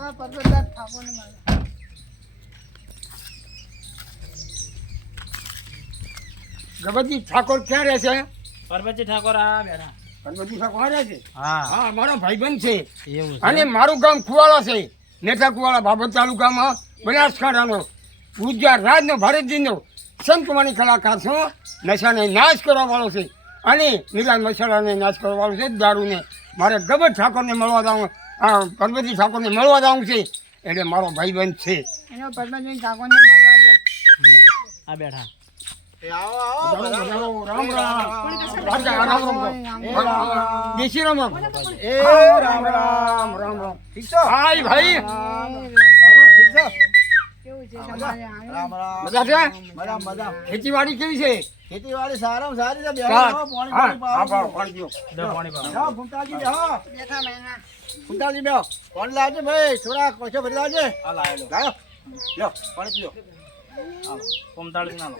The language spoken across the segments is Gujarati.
હવે પરબતદાર ઠાકોરને મળે. ગગનજી ઠાકોર ક્યાં રહે છે? પરબતજી ઠાકોર આ બેઠા. ગણપતિ ઠાકોર રહે છે? હા હા, મારો ભાઈબંધ છે. એવું અને મારું ગામ કુવાળા છે, નેતા કુવાળા, બાબર તાલુકામાં, બનાસકાંઠાનો, ગુજરાત રાજનો, ભારત દેશનો સંતમાની કલાકાર છું. નશાને નાશ કરવા વાળો છે અને નિરાશ મસાલાને નાશ કરવા વાળો છે, દારૂને. મારે ગબર ઠાકોરને મળવા જાઉં, પરબતજી ઠાકોરને મળવા જાઉં છે, એટલે મારો ભાઈબંધ છે. એનો પરબતજી ઠાકોરને મળવા છે. આ બેઠા. રામ રામ. રાજા રામ રામ. દેશી રામ રામ. એ રામ રામ. રામ રામ. ઠીક છો? હાય ભાઈ. ઠીક છો? કેવું છે તમારે? રામ રામ. મજા છે? મજા મજા. ખેતીવાડી કેવી છે? ખેતીવાડી સારામાં સારી છે. બેહો, હા, પાણી હા, પાણી પાવો. પાણી પીઓ. દો પાણી પાવ. હા, ફૂમતાજી બેહો. બેઠા મહિના. ફૂમતાજી બેહો. પાણી લાવજે ભાઈ, થોડા કોચો ભરી લાવજે. આ લાવેલો. લાયો. લ્યો, પાણી પીઓ. હાલો. 45 ના લો.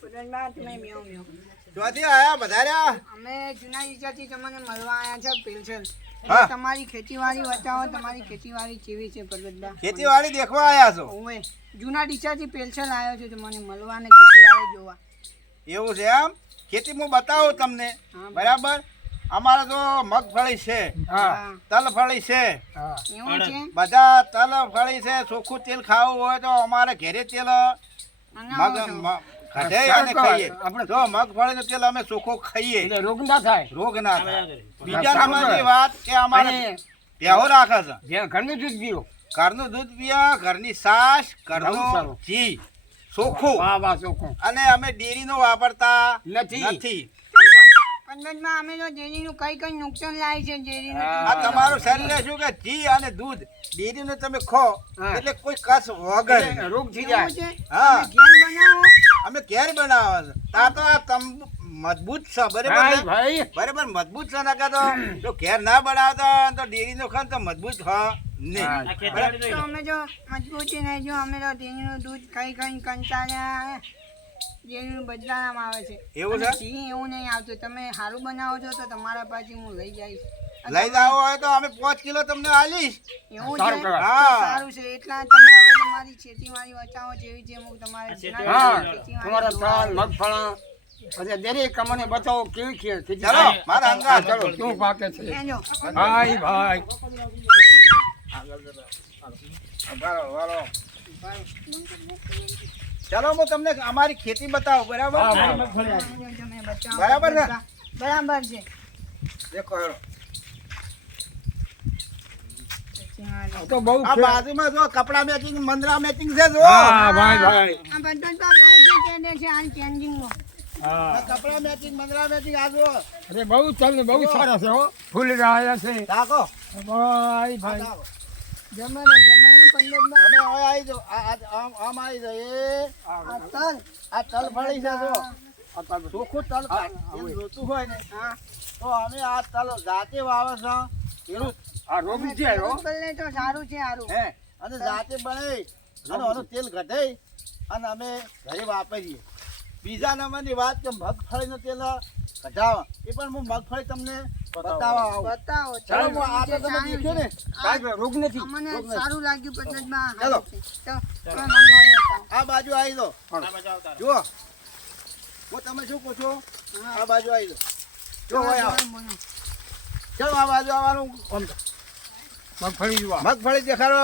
પરબતદાર તમે મેઓ મેઓ. ચોથી આયા બધાર્યા. અમે જૂના ઈજાથી તમને મળવા આવ્યા છે પેલસર. હા. એટલે તમારી ખેતીવાડી બતાવો, તમારી ખેતીવાડી કેવી છે પરબતદાર? ખેતીવાડી દેખવા આયા છો? ઓવે જૂના ડીસાથી પેલસર આવ્યો છું તમને મળવા અને ખેતીવાડી જોવા. એવું છે એમ? ખેતી હું બતાવું તમને. હા, બરાબર. અમારે તો મગફળી છે, હા, તલફળી છે, હા. એવું છે? બધા તલફળી છે. ચોખ્ખું તેલ ખાવું હોય તો અમારે ઘરે તેલ મંગાવો છો. કઢે અને ખાઈએ. આપણે જો મગફળીનું તેલ અમે ચોખ્ખું ખાઈએ, એટલે રોગ ના થાય. રોગ ના આ થાય. બધા કરી. બીજા નંબરની વાત કે અમારે અને પહેવો રાખે છે. જે ઘરનું દૂધ પીવો. ઘરનું દૂધ પીયા, ઘરની છાશ, બહુ ઘરનું સારું. ઘી ચોખ્ખું. વાહ વાહ, ચોખ્ખું. અને અમે ડેરીનો વાપરતા નથી. નથી. પંદરમાં અમે તો ડેરીનું કઈ કઈ નુકસાન લાવે છે ડેરીનું. હા. આ તમારું શરીર શું કે ઘી અને દૂધ ડેરીનું તમે ખો હા. એટલે કોઈ કસ વગર. એટલે રોગ થઈ એવું જાય. છે? હા. તમે ઘેર બનાવો. અમે ઘેર બનાવે છે. તા તો આ મજબૂત છે, બરાબર ભાઈ ને? ભાઈ, બરાબર મજબૂત છે. નકા તો જો ઘેર ના બનાવતા તો ડેરીનું ખાન તો મજબૂત હ નહીં. હા. આ ખેતીવાડી જોઈ તો લો. અમે જો મજબૂતી નહીં, જો અમે તો ડેરીનું દૂધ ખાઈ ખાઈને કંટાળ્યા. ડેરીનું બદલાવામાં આવે છે. એવું અને છે? ઘી એવું નહીં આવતું. તમે સારું બનાવો છો તો તમારા પાસેથી હું લઈ જઈશ. લઈ જાવ હોય તો અમે 5 કિલો તમને આલીશ. એવું સારું છે? કહેવાય. હા. સારું છે. એટલા તમે હવે તમારી ખેતીવાડી બચાવો જેવી છે હું તમારે આ જૂના હા, ખેતીવાડી તમારા જોવા તલ, મગફળા, પછી દરેક અમને બતાવો કેવી ખેતી. ચલો મારા હા, અંગાત. ચલો, શું પાકે છે? આવજો. ભાઈ ભાઈ. ચલો હું તમને અમારી ખેતી બતાવું, બરાબર? હા, આ હા. મગફળી આ. તમે બચાવો. બરાબર ને? બરાબર છે. દેખો હેડો. ખેતીવાડી. આ તો બહુ આ છે. બાજુમાં જો કપડા મેચિંગ, મંદરા મેચિંગ છે જો. હા, ભાઈ ભાઈ. આ બધા તો બહુ કે કહે છે આ ચેન્જિંગમાં. હા. આ કપડા મેચિંગ, મંદરા મેચિંગ આ જો. અરે બહુ તલ ને બહુ સારા છે હો. ફૂલ રહ્યા છે. રાખો. ભાઈ ભાઈ. રાખો. જમે ને જમે હે પંડિતબા. અમે હવે આવી જાઓ. આમ આવી જાઓ. આ તલ. આ તલ ફળી છે જો. આ તલ. ચોખ્ખું તલ હા, એમ જોતું હોય ને હા. તો અમે આ તલ જાતે વાવે છે એનું આ રોગ છે હો. બદલે તો સારું છે સારું. હે અને જાતે બનાવી અને આનું તેલ કઢાઈ અને અમે ઘરે વાપરીએ. બીજા નંબરની વાત કે મગફળીનું તેલ કઢાવા એ પણ હું મગફળી તમને બતાવવા આવું. બતાવો. ચાલો હું આ તો તમે દેખ્યું ને કાંઈ રોગ નથી. અમને સારું લાગ્યું પંડિતબા. ચાલો. તો તમે મંગાવી બતાવો. આ બાજુ આવી દો. આ બાજુ આવતા રહો. જુઓ હું તમે શું કહો છો? આ બાજુ આવી દો. જો હોય આવો. બોલો. ચાલો આ બાજુ આવવાનું. આમ મગફળી જોવા. મગફળી દેખાડો.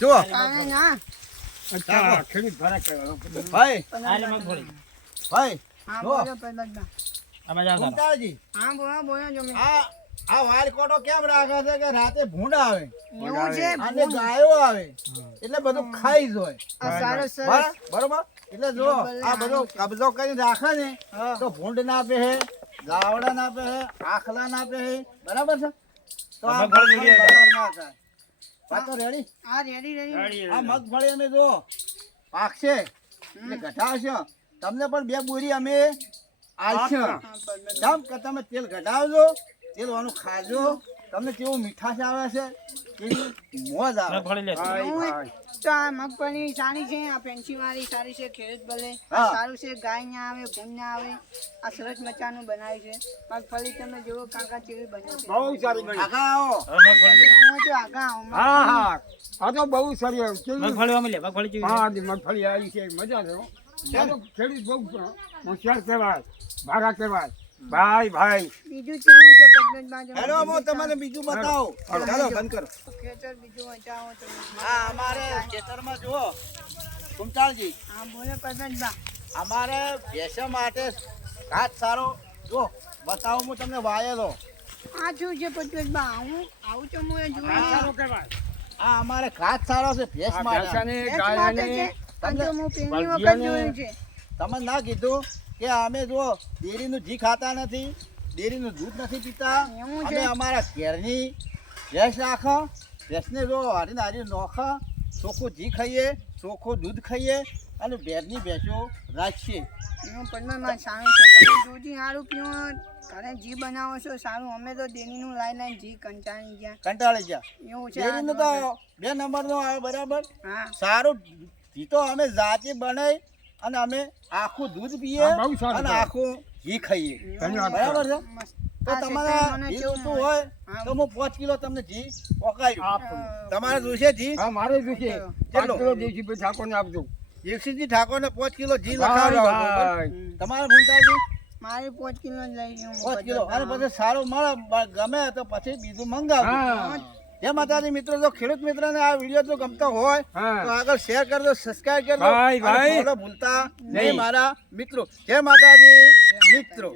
જુઓ કાલે ના. અચ્છા, ખેડૂત ભરા કહેવાય. ભાઈ આ રે મગફળી. ભાઈ હા જો. બોલો પંડિતબા. આ બાજુ આવતા રહો. મુમતાજી હા બોલો બોલો તમે. આ વાળ કોટો કેમ રાખે છે કે રાતે ભૂંડ આવે એવું છે. અને ગાયો આવે એટલે બધું ખાઈ જોય. આ સારું સરસ. બરોબર એટલે જો આ બધો કબજો કરી રાખે ને તો ભૂંડ ના પહે, ગાવડા ના પહે, આખલા ના પહે. બરાબર છે? તો આ મગફળી મગફળી બગાડ ના થાય. વાતો રેડી? હા રેડી રેડી. ગાડી આ મગફળી અમે જો પાકશે એટલે ઘટાડશે તમને પણ 2 બોરી અમે આલશે. કેમ કે તમે તેલ ઘટાડજો, તેલ વાનું ખાજો, તમને કેવું મીઠાશ આવે છે કેવી મોજ આવે. મગફળી લે. ભાઈ ભાઈ. તો આ મગફળી સારી છે, આ પેન્સીવાળી સારી છે, ખેડૂત ભલે આ હા. સારું છે, ગાય ના આવે, ભૂંડ ના આવે, આ સરસ મજાનું બનાવ્યું છે. મગફળી તમે જુઓ કાકા કેવી બને છે. બહુ સારી બની. કાકા આવો હવે મગફળી લે. હું તો આગા આવું. હા હા આ તો બહુ સારી આવે. કેવી? મગફળી અમે લે મગફળી કેવી છે? હા આ મગફળી આવી છે મજા છે હો. આ તો ખેડૂત બહુ હોશિયાર કહેવાય, ભારા કહેવાય. ભાઈ ભાઈ બીજું કેવું છે પદ્મજભાઈ? હેલો હું તમને બીજું બતાવો ચાલો બંધ કરો ખેતર બીજું બતાવો તમે. આ અમારે ખેતરમાં જુઓ કુંતાળજી હા બોલો પદ્મજભાઈ. અમારે ભેંસો માટે ઘાસ સારો જો બતાવું હું તમને વાયેલો આ શું છે પદ્મજભાઈ? આવું તો હું જોયું સારો કહેવાય. આ અમારે ઘાસ સારો છે ભેંસ આ માટે ભેંસાને, ભેંસ માટે છે. ગાયને, આ તો હું પહેલી વખત બળદિયાને, જોયું છે. તમે ના કીધું કે અમે જો ડેરીનું ઘી ખાતા નથી, ડેરીનું દૂધ નથી પીતા, એવું છે? અમે અમારા ઘેરની ભેંસ રાખો, ભેંસને જો હારીને હારી નોખો, ચોખ્ખું ઘી ખાઈએ, ચોખ્ખું દૂધ ખાઈએ અને ભેંસની ભેંસો રાખીએ. એનું પદ્મજભાઈ સારું છે. તમે દૂધી સારું પીવો, ઘરે ઘી બનાવો છો સારું. અમે તો ડેરીનું લાઈ ઘી કંટાળી ગયા. કંટાળી ગયા. એવું છે. ડેરીનું તો 2 નંબરનો આવે બરાબર હા સારું ઘી તો અમે જાતે બનાવી અને અમે આખું દૂધ પીએ હા, બહુ સારું અને કહેવાય. આખું ઘી ખાઈએ. ધન્યવાદ. બરાબર છે મસ્ત. તો આ તમારે શેકાઈ મને ઘી કેવું જોતું હોય હા. તો હું 5 કિલો તમને ઘી પોકાયું. આપું. તમારે જોઈશે ઘી? હા મારે જોશે. કેટલો? 5 કિલો દેશી ભાઈ ઠાકોરને આપજો. દીક્ષિતજી ઠાકોરને 5 કિલો ઘી ભાઈ, લખાવડાવો. ભાઈ. તમારે ભૂંટાજી મારે 5 કિલો જ લઈ લઉં. 5 કિલો અને પછી સારું મળે ગમે તો પછી બીજું મંગાવો. હા જય માતાજી મિત્રો, જો ખેડૂત મિત્રને આ વિડીયો જો ગમતો હોય હા. તો આગળ શેર કરજો, સબસ્ક્રાઇબ કરજો ભાઈ, અને ભાઈ. follow ભૂલતા નહીં નહીં. મારા મિત્રો. જય માતાજી મિત્રો.